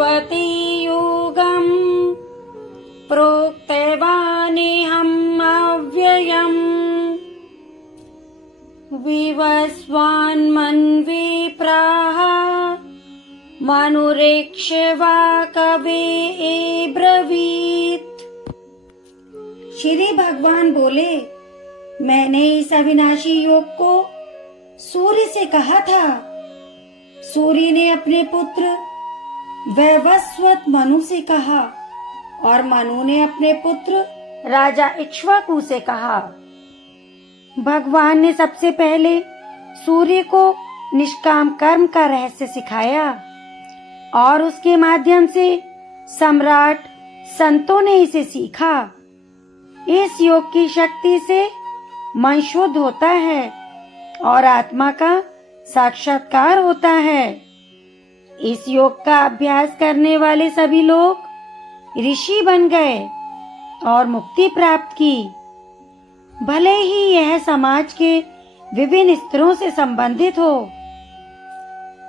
विवस्वति योगम् प्रोक्तवानेऽहम् अव्ययम् विवस्वान्मन्वे प्राह मनुरेक्ष्य वा कवे ब्रवीत। श्री भगवान बोले, मैंने इस अविनाशी योग को सूर्य से कहा था। सूर्य ने अपने पुत्र वैवस्वत मनु से कहा और मनु ने अपने पुत्र राजा इक्ष्वाकु से कहा। भगवान ने सबसे पहले सूर्य को निष्काम कर्म का रहस्य सिखाया और उसके माध्यम से सम्राट संतों ने इसे सीखा। इस योग की शक्ति से मन शुद्ध होता है और आत्मा का साक्षात्कार होता है। इस योग का अभ्यास करने वाले सभी लोग ऋषि बन गए और मुक्ति प्राप्त की। भले ही यह समाज के विभिन्न स्तरों से संबंधित हो,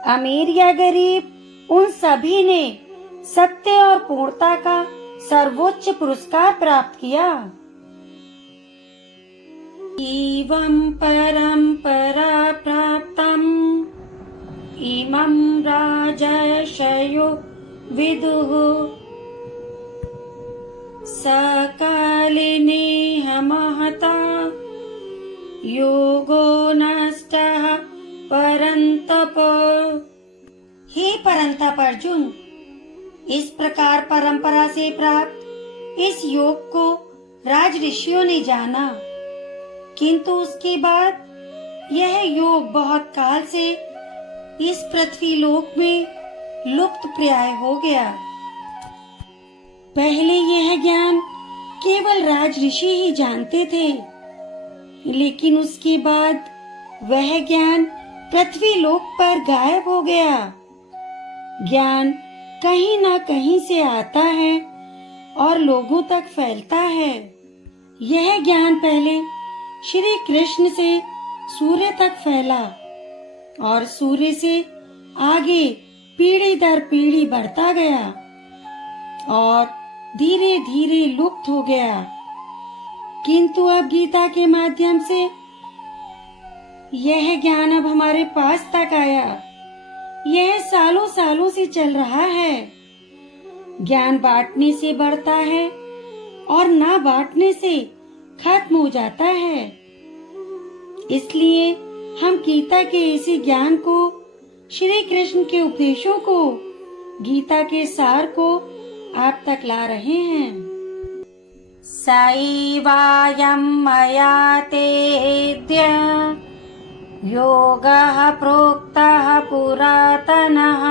अमीर या गरीब, उन सभी ने सत्य और पूर्णता का सर्वोच्च पुरस्कार प्राप्त किया। एवं परंपरा प्राप्तम् इमं राजर्षयो विदुः सकालिनेह महता योगो नष्टः परन्तप। हे परंतप अर्जुन, इस प्रकार परंपरा से प्राप्त इस योग को राज ऋषियों ने जाना, किंतु उसके बाद यह योग बहुत काल से इस पृथ्वी लोक में लुप्त प्राय हो गया। पहले यह ज्ञान केवल राज ऋषि ही जानते थे, लेकिन उसके बाद वह ज्ञान पृथ्वी लोक पर गायब हो गया। ज्ञान कहीं न कहीं से आता है और लोगों तक फैलता है। यह ज्ञान पहले श्री कृष्ण से सूर्य तक फैला और सूर्य से आगे पीढ़ी दर पीढ़ी बढ़ता गया और धीरे धीरे लुप्त हो गया। किंतु अब गीता के माध्यम से यह ज्ञान अब हमारे पास तक आया। यह सालों सालों से चल रहा है। ज्ञान बांटने से बढ़ता है और ना बांटने से खत्म हो जाता है। इसलिए हम गीता के इसी ज्ञान को, श्री कृष्ण के उपदेशों को, गीता के सार को आप तक ला रहे हैं। सैवायं मया तेऽद्य योगः प्रोक्तः पुरातनः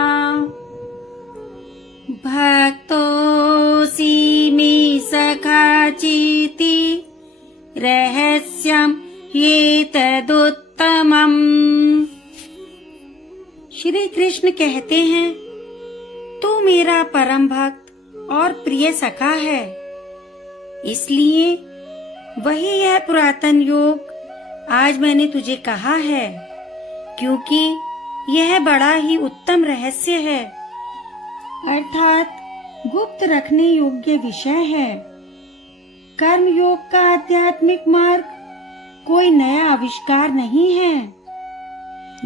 भक्तोऽसि मे सखा चेति रहस्यम् एतदुत्तमम्। श्री कृष्ण कहते हैं, तू मेरा परम भक्त और प्रिय सखा है, इसलिए वही यह पुरातन योग आज मैंने तुझे कहा है, क्योंकि यह बड़ा ही उत्तम रहस्य है, अर्थात गुप्त रखने योग्य विषय है। कर्म योग का आध्यात्मिक मार्ग कोई नया आविष्कार नहीं है।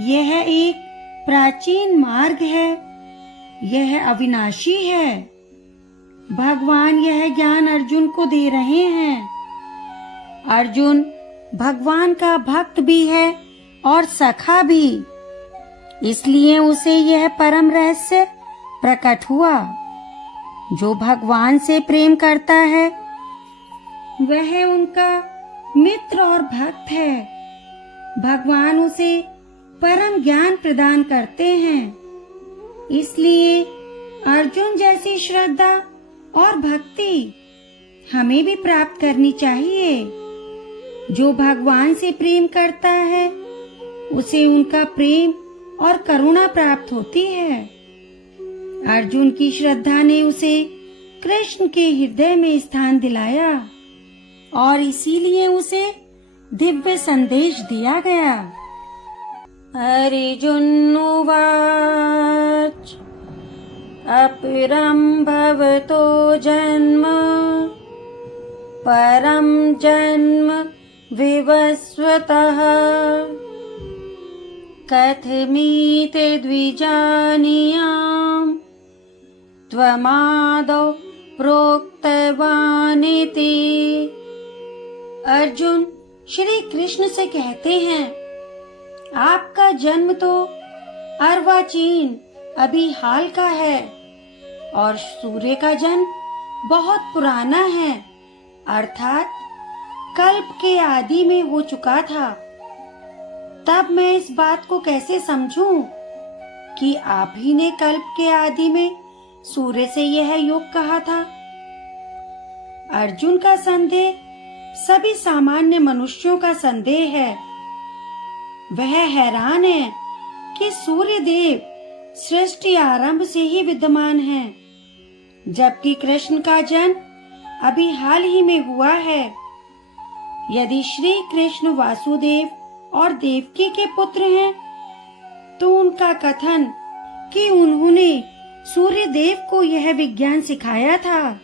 यह एक प्राचीन मार्ग है। यह अविनाशी है। भगवान यह ज्ञान अर्जुन को दे रहे हैं। अर्जुन भगवान का भक्त भी है और सखा भी, इसलिए उसे यह परम रहस्य प्रकट हुआ। जो भगवान से प्रेम करता है वह उनका मित्र और भक्त है। भगवान उसे परम ज्ञान प्रदान करते हैं। इसलिए अर्जुन जैसी श्रद्धा और भक्ति हमें भी प्राप्त करनी चाहिए। जो भगवान से प्रेम करता है उसे उनका प्रेम और करुणा प्राप्त होती है। अर्जुन की श्रद्धा ने उसे कृष्ण के हृदय में स्थान दिलाया और इसीलिए उसे दिव्य संदेश दिया गया। अर्जुन उवाच अपरं भवतो जन्म परं जन्म विवस्वतः कथमिति द्विजानीयाम् त्वमादौ प्रोक्तवानिति। अर्जुन श्री कृष्ण से कहते हैं, आपका जन्म तो अर्वाचीन अभी हाल का है और सूर्य का जन्म बहुत पुराना है, अर्थात कल्प के आदि में हो चुका था। तब मैं इस बात को कैसे समझूं कि आप ही ने कल्प के आदि में सूर्य से यह योग कहा था। अर्जुन का संदेह सभी सामान्य मनुष्यों का संदेह है। वह हैरान है कि सूर्य देव सृष्टि आरंभ से ही विद्यमान है, जबकि कृष्ण का जन्म अभी हाल ही में हुआ है। यदि श्री कृष्ण वासुदेव और देवकी के पुत्र हैं, तो उनका कथन कि उन्होंने सूर्य देव को यह विज्ञान सिखाया था,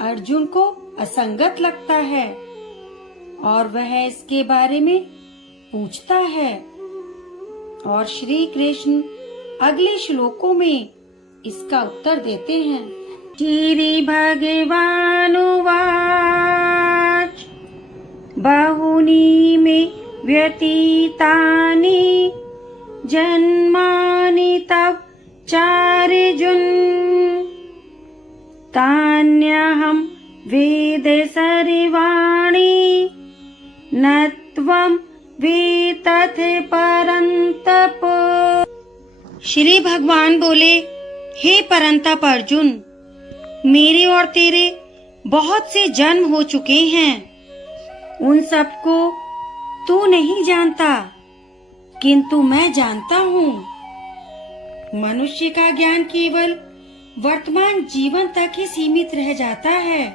अर्जुन को असंगत लगता है और वह इसके बारे में पूछता है। और श्री कृष्ण अगले श्लोकों में इसका उत्तर देते हैं। श्री भगवानुवाच बहुनी मे व्यतीतानि जन्मानि तव चार्जुन तान्यहं वेद सर्वाणि न त्वं वेत्थ परन्तप। श्री भगवान बोले, हे परंतप अर्जुन, मेरे और तेरे बहुत से जन्म हो चुके हैं, उन सबको तू नहीं जानता, किंतु मैं जानता हूँ। मनुष्य का ज्ञान केवल वर्तमान जीवन तक ही सीमित रह जाता है।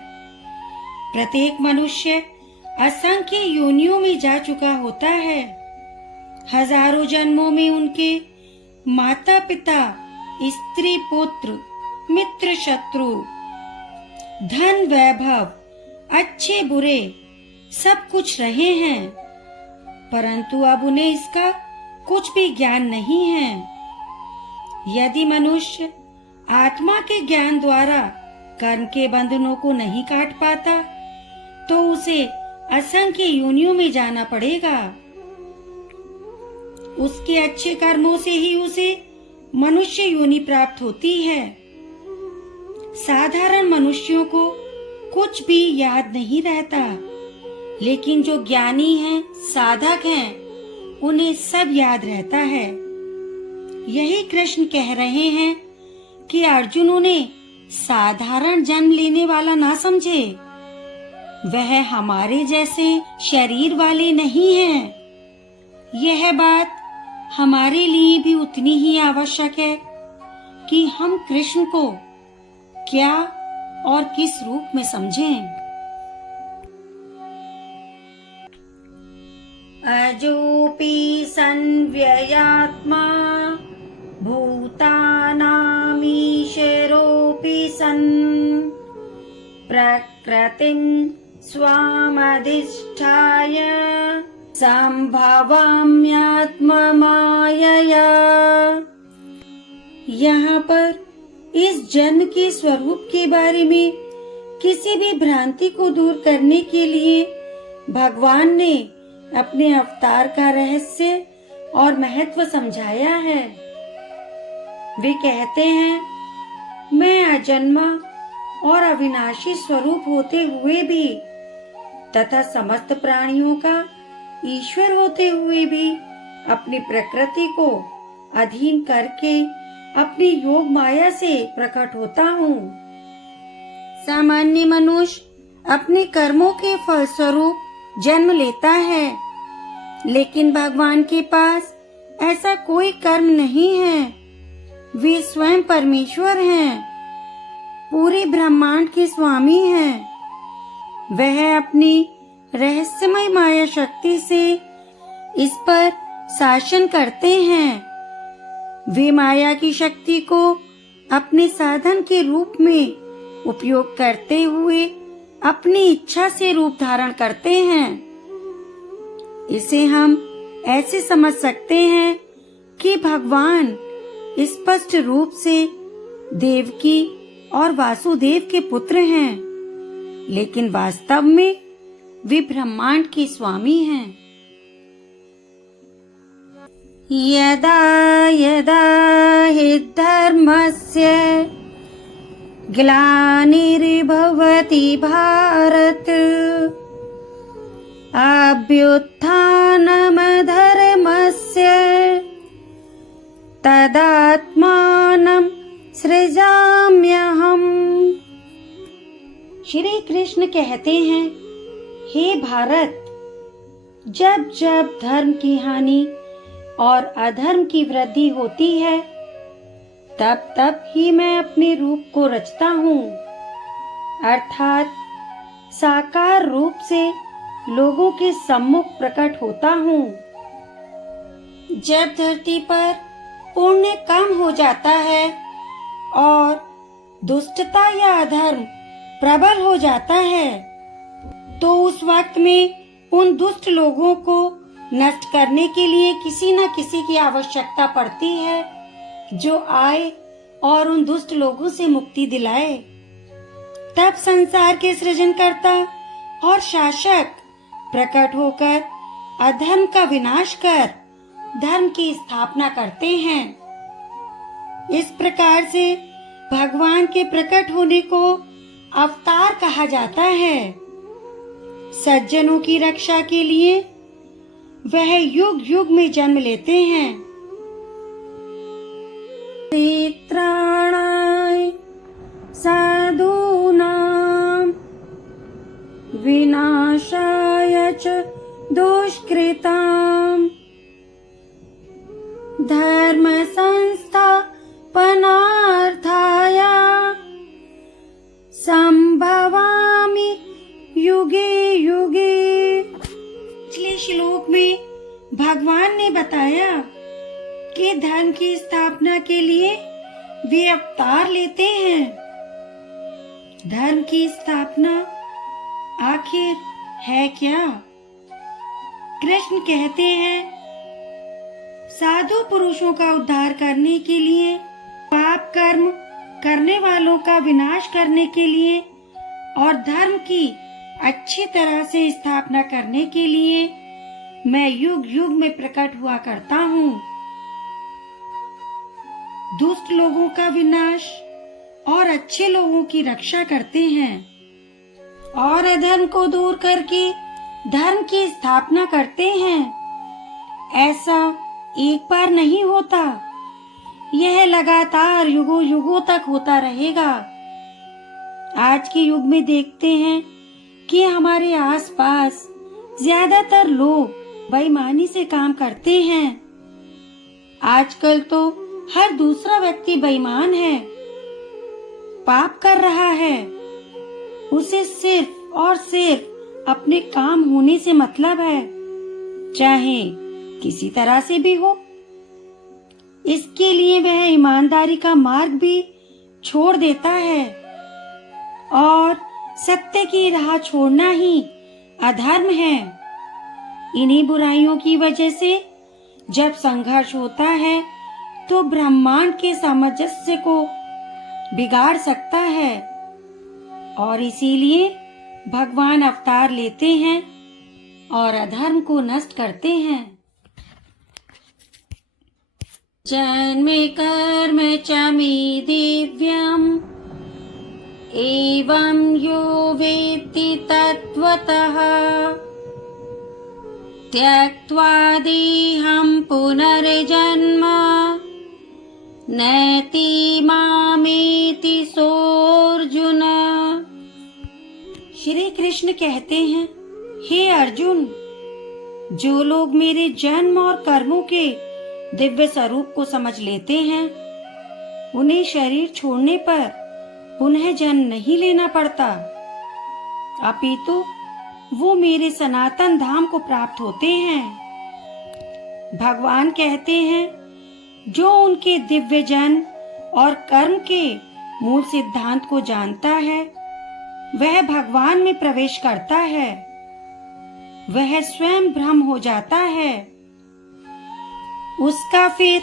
प्रत्येक मनुष्य असंख्य योनियों में जा चुका होता है। हजारों जन्मों में उनके माता पिता, स्त्री पुत्र, मित्र शत्रु, धन वैभव, अच्छे बुरे सब कुछ रहे हैं, परंतु अब उन्हें इसका कुछ भी ज्ञान नहीं है। यदि मनुष्य आत्मा के ज्ञान द्वारा कर्म के बंधनों को नहीं काट पाता, तो उसे असंख्य योनियों में जाना पड़ेगा। उसके अच्छे कर्मों से ही उसे मनुष्य योनि प्राप्त होती है। साधारण मनुष्यों को कुछ भी याद नहीं रहता, लेकिन जो ज्ञानी हैं, साधक हैं, उन्हें सब याद रहता है। यही कृष्ण कह रहे हैं कि अर्जुन उन्हें साधारण जन्म लेने वाला ना समझे। वह हमारे जैसे शरीर वाले नहीं हैं। यह बात हमारे लिए भी उतनी ही आवश्यक है कि हम कृष्ण को क्या और किस रूप में समझें। अजोपि सन्व्ययात्मा भूतानामीशरोऽपि सन् प्रकृतिं स्वामधिष्ठाय संभवाम्यात्ममायया। यहाँ पर इस जन्म के स्वरूप के बारे में किसी भी भ्रांति को दूर करने के लिए भगवान ने अपने अवतार का रहस्य और महत्व समझाया है। वे कहते हैं, मैं अजन्मा और अविनाशी स्वरूप होते हुए भी तथा समस्त प्राणियों का ईश्वर होते हुए भी अपनी प्रकृति को अधीन करके अपनी योग माया से प्रकट होता हूँ। सामान्य मनुष्य अपने कर्मों के फलस्वरूप जन्म लेता है, लेकिन भगवान के पास ऐसा कोई कर्म नहीं है। वे स्वयं परमेश्वर हैं, पूरे ब्रह्मांड के स्वामी हैं। वह अपनी रहस्यमय माया शक्ति से इस पर शासन करते हैं। वे माया की शक्ति को अपने साधन के रूप में उपयोग करते हुए अपनी इच्छा से रूप धारण करते हैं। इसे हम ऐसे समझ सकते हैं कि भगवान स्पष्ट रूप से देवकी और वासुदेव के पुत्र हैं, लेकिन वास्तव में वे ब्रह्मांड के स्वामी हैं। यदा यदा हि धर्मस्य ग्लानिर्भवति भारत अभ्युत्थानमधर्मस्य तदात्मानं सृजाम्यहम्। श्री कृष्ण कहते हैं, हे भारत, जब जब धर्म की हानि और अधर्म की वृद्धि होती है, तब तब ही मैं अपने रूप को रचता हूँ, अर्थात साकार रूप से लोगों के सम्मुख प्रकट होता हूँ। जब धरती पर पुण्य कम हो जाता है और दुष्टता या अधर्म प्रबल हो जाता है, तो उस वक्त में उन दुष्ट लोगों को नष्ट करने के लिए किसी न किसी की आवश्यकता पड़ती है, जो आए और उन दुष्ट लोगों से मुक्ति दिलाए। तब संसार के सृजनकर्ता और शासक प्रकट होकर अधर्म का विनाश कर धर्म की स्थापना करते हैं। इस प्रकार से भगवान के प्रकट होने को अवतार कहा जाता है। सज्जनों की रक्षा के लिए वह युग युग में जन्म लेते हैं। परित्राणाय साधूनां विनाशाय च दुष्कृतां धर्म संस्थापनार्थाय संभवामि युगे युगे। पिछले श्लोक में भगवान ने बताया कि धर्म की स्थापना के लिए वे अवतार लेते हैं। धर्म की स्थापना आखिर है क्या? कृष्ण कहते हैं, साधु पुरुषों का उद्धार करने के लिए, पाप कर्म करने वालों का विनाश करने के लिए और धर्म की अच्छी तरह से स्थापना करने के लिए मैं युग युग में प्रकट हुआ करता हूँ। दुष्ट लोगों का विनाश और अच्छे लोगों की रक्षा करते हैं और अधर्म को दूर करके धर्म की स्थापना करते हैं। ऐसा एक बार नहीं होता, यह लगातार युगों युगों तक होता रहेगा। आज के युग में देखते हैं कि हमारे आसपास ज्यादातर लोग बेईमानी से काम करते हैं। आजकल तो हर दूसरा व्यक्ति बेईमान है, पाप कर रहा है। उसे सिर्फ और सिर्फ अपने काम होने से मतलब है, चाहे किसी तरह से भी हो। इसके लिए वह ईमानदारी का मार्ग भी छोड़ देता है और सत्य की राह छोड़ना ही अधर्म है। इन्हीं बुराइयों की वजह से जब संघर्ष होता है तो ब्रह्मांड के सामंजस्य को बिगाड़ सकता है और इसीलिए भगवान अवतार लेते हैं और अधर्म को नष्ट करते हैं। जन्म कर्म च मे दिव्यम् एवं यो वेत्ति तत्त्वतः त्यक्त्वा देहं पुनर्जन्म नैति मामेति सोऽर्जुन। श्री कृष्ण कहते हैं, हे अर्जुन, जो लोग मेरे जन्म और कर्मों के दिव्य स्वरूप को समझ लेते हैं, उन्हें शरीर छोड़ने पर पुनः जन्म नहीं लेना पड़ता, अपितु वो मेरे सनातन धाम को प्राप्त होते हैं। भगवान कहते हैं, जो उनके दिव्य जन्म और कर्म के मूल सिद्धांत को जानता है, वह भगवान में प्रवेश करता है। वह स्वयं ब्रह्म हो जाता है। उसका फिर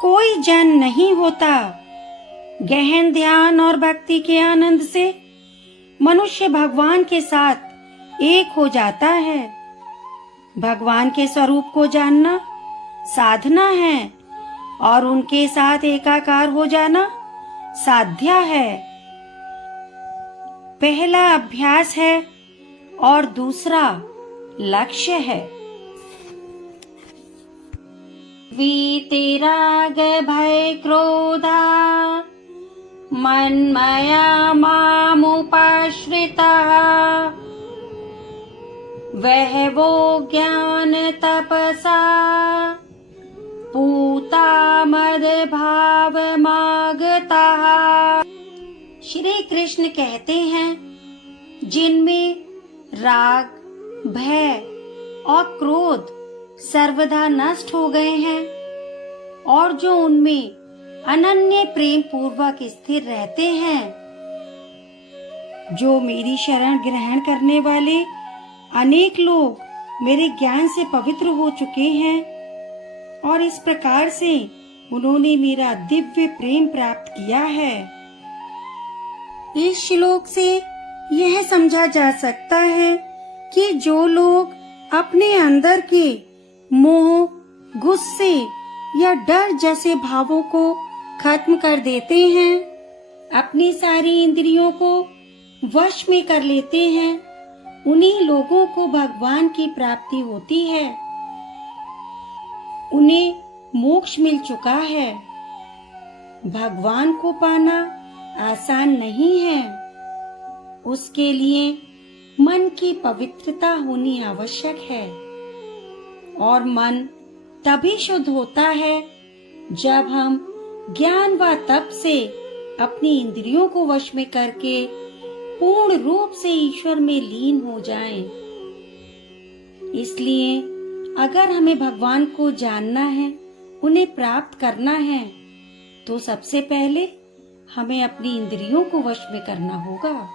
कोई जन्म नहीं होता। गहन ध्यान और भक्ति के आनंद से मनुष्य भगवान के साथ एक हो जाता है। भगवान के स्वरूप को जानना साधना है और उनके साथ एकाकार हो जाना साध्या है। पहला अभ्यास है और दूसरा लक्ष्य है। वीतराग भय क्रोधा मन्मया मामुपाश्रितः वह वो ज्ञान तपसा पूता मद भाव मागता। श्री कृष्ण कहते हैं, जिनमें राग, भय और क्रोध सर्वदा नष्ट हो गए हैं और जो उनमें अनन्य प्रेम पूर्वक स्थिर रहते हैं, जो मेरी शरण ग्रहण करने वाले अनेक लोग मेरे ज्ञान से पवित्र हो चुके हैं और इस प्रकार से उन्होंने मेरा दिव्य प्रेम प्राप्त किया है। इस श्लोक से यह समझा जा सकता है कि जो लोग अपने अंदर के मोह, गुस्से या डर जैसे भावों को खत्म कर देते हैं, अपनी सारी इंद्रियों को वश में कर लेते हैं, उन्हीं लोगों को भगवान की प्राप्ति होती है। उन्हें मोक्ष मिल चुका है। भगवान को पाना आसान नहीं है। उसके लिए मन की पवित्रता होनी आवश्यक है और मन तभी शुद्ध होता है जब हम ज्ञान व तप से अपनी इंद्रियों को वश में करके पूर्ण रूप से ईश्वर में लीन हो जाएं। इसलिए अगर हमें भगवान को जानना है, उन्हें प्राप्त करना है, तो सबसे पहले हमें अपनी इंद्रियों को वश में करना होगा।